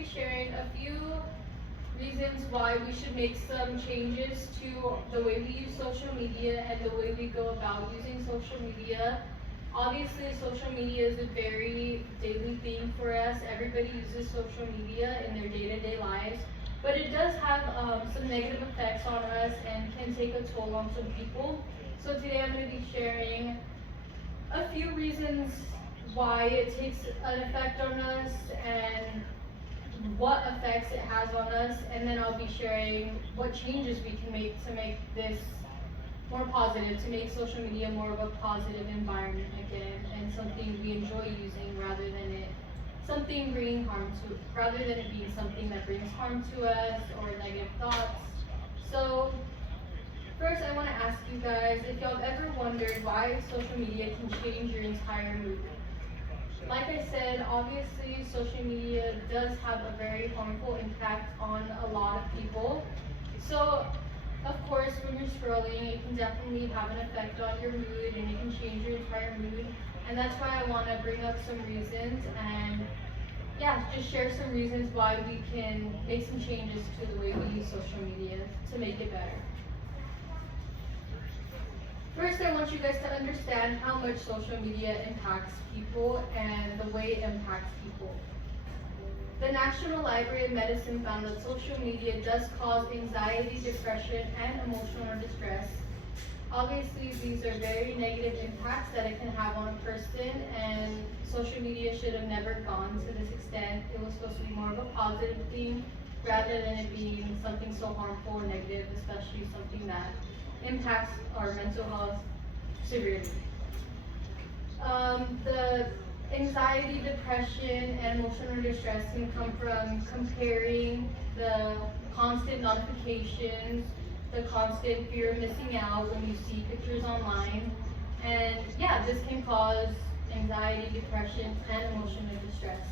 be sharing a few reasons why we should make some changes to the way we use social media and the way we go about using social media. Obviously, social media is a very daily thing for us. Everybody uses social media in their day-to-day lives, but it does have some negative effects on us and can take a toll on some people. So today I'm going to be sharing a few reasons why it takes an effect on us and what effects it has on us, and then I'll be sharing what changes we can make to make this more positive, to make social media more of a positive environment again and something we enjoy using rather than it being something that brings harm to us or negative thoughts. So first I want to ask you guys if y'all have ever wondered why social media can change your entire mood. Like I said, obviously social media does have a very harmful impact on a lot of people. So of course, when you're scrolling, it can definitely have an effect on your mood and it can change your entire mood. And that's why I want to bring up some reasons and just share some reasons why we can make some changes to the way we use social media to make it better. First, I want you guys to understand how much social media impacts people and the way it impacts people. The National Library of Medicine found that social media does cause anxiety, depression, and emotional distress. Obviously, these are very negative impacts that it can have on a person, and social media should have never gone to this extent. It was supposed to be more of a positive thing rather than it being something so harmful and negative, especially something that impacts our mental health severely. The anxiety, depression, and emotional distress can come from comparing, the constant notifications, the constant fear of missing out when you see pictures online. And this can cause anxiety, depression, and emotional distress.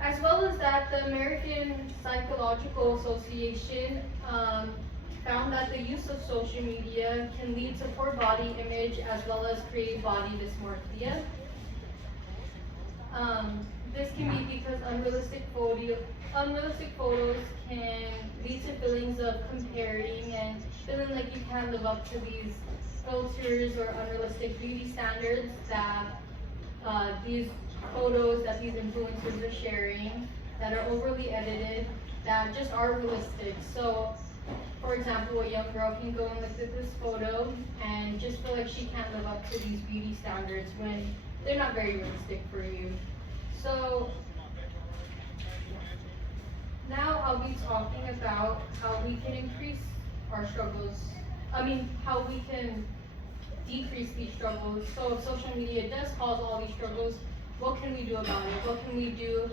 As well as that, the American Psychological Association found that the use of social media can lead to poor body image as well as create body dysmorphia. This can be because unrealistic photos can lead to feelings of comparing and feeling like you can't live up to these filters or unrealistic beauty standards that these photos that these influencers are sharing, that are overly edited, that just aren't realistic. So for example, a young girl can go and look at this photo and just feel like she can't live up to these beauty standards when they're not very realistic for you. So now I'll be talking about how we can increase our struggles. How we can decrease these struggles. So if social media does cause all these struggles, what can we do about it? What can we do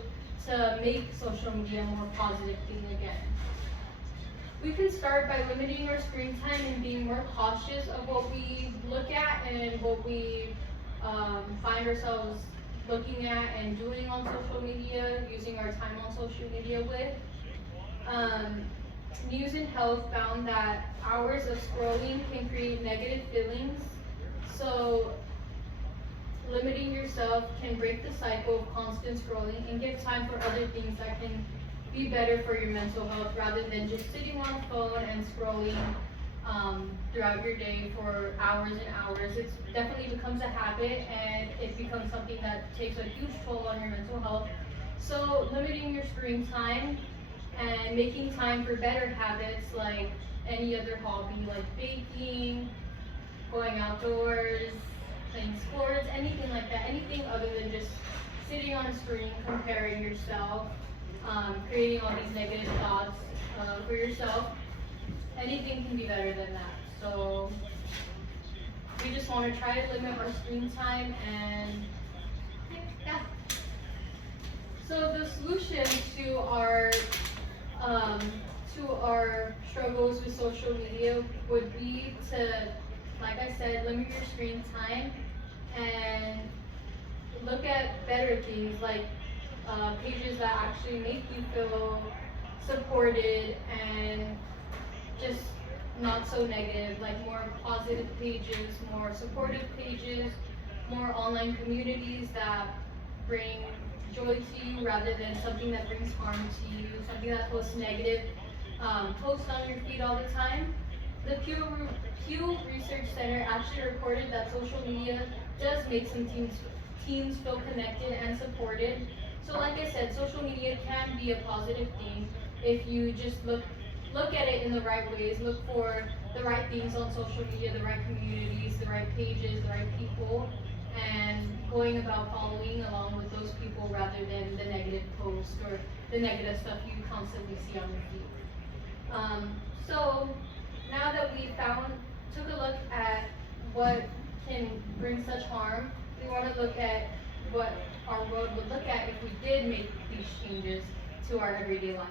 to make social media a more positive thing again? We can start by limiting our screen time and being more cautious of what we look at and what we find ourselves looking at and doing on social media, using our time on social media with. News and Health found that hours of scrolling can create negative feelings. So limiting yourself can break the cycle of constant scrolling and give time for other things that can be better for your mental health rather than just sitting on the phone and scrolling throughout your day for hours and hours. It definitely becomes a habit and it becomes something that takes a huge toll on your mental health. So limiting your screen time and making time for better habits like any other hobby, like baking, going outdoors, playing sports, anything like that, anything other than just sitting on a screen comparing yourself, creating all these negative thoughts for yourself. Anything can be better than that. So we just want to try to limit our screen time and So the solution to our struggles with social media would be to, like I said, limit your screen time and look at better things like pages that actually make you feel supported and just not so negative, like more positive pages, more supportive pages, more online communities that bring joy to you rather than something that brings harm to you, something that posts negative posts on your feed all the time. The Pew Research Center actually reported that social media does make some teens feel connected and supported. So like I said, social media can be a positive thing if you just look at it in the right ways, look for the right things on social media, the right communities, the right pages, the right people, and going about following along with those people rather than the negative posts or the negative stuff you constantly see on your feed. So now that we took a look at what can bring such harm, we want to look at what our world would look at if we did make these changes to our everyday life.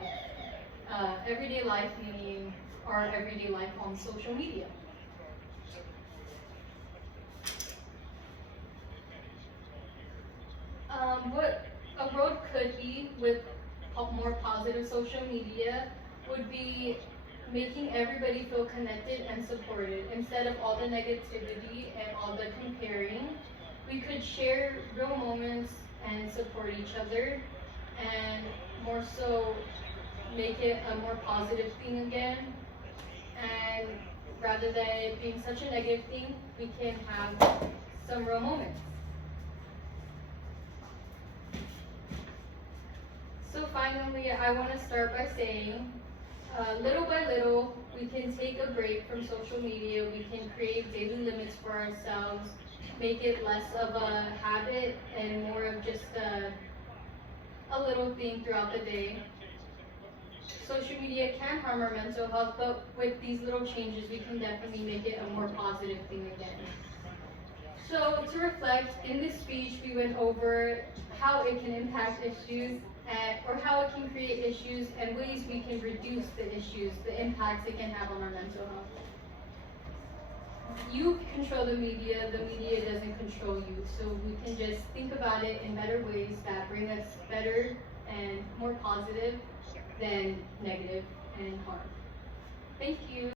Everyday life meaning our everyday life on social media. What a road could be with more positive social media would be making everybody feel connected and supported. Instead of all the negativity and all the comparing, we could share real moments and support each other, and more so make it a more positive thing again. And rather than it being such a negative thing, we can have some real moments. So finally, I want to start by saying, little by little, we can take a break from social media. We can create daily limits for ourselves, make it less of a habit and more of just a little thing throughout the day. Social media can harm our mental health, but with these little changes, we can definitely make it a more positive thing again. So to reflect, in this speech, we went over how it can impact issues or how it can create issues and ways we can reduce the issues, the impacts it can have on our mental health. You control the media doesn't control you. So we can just think about it in better ways that bring us better and more positive than negative and harm. Thank you.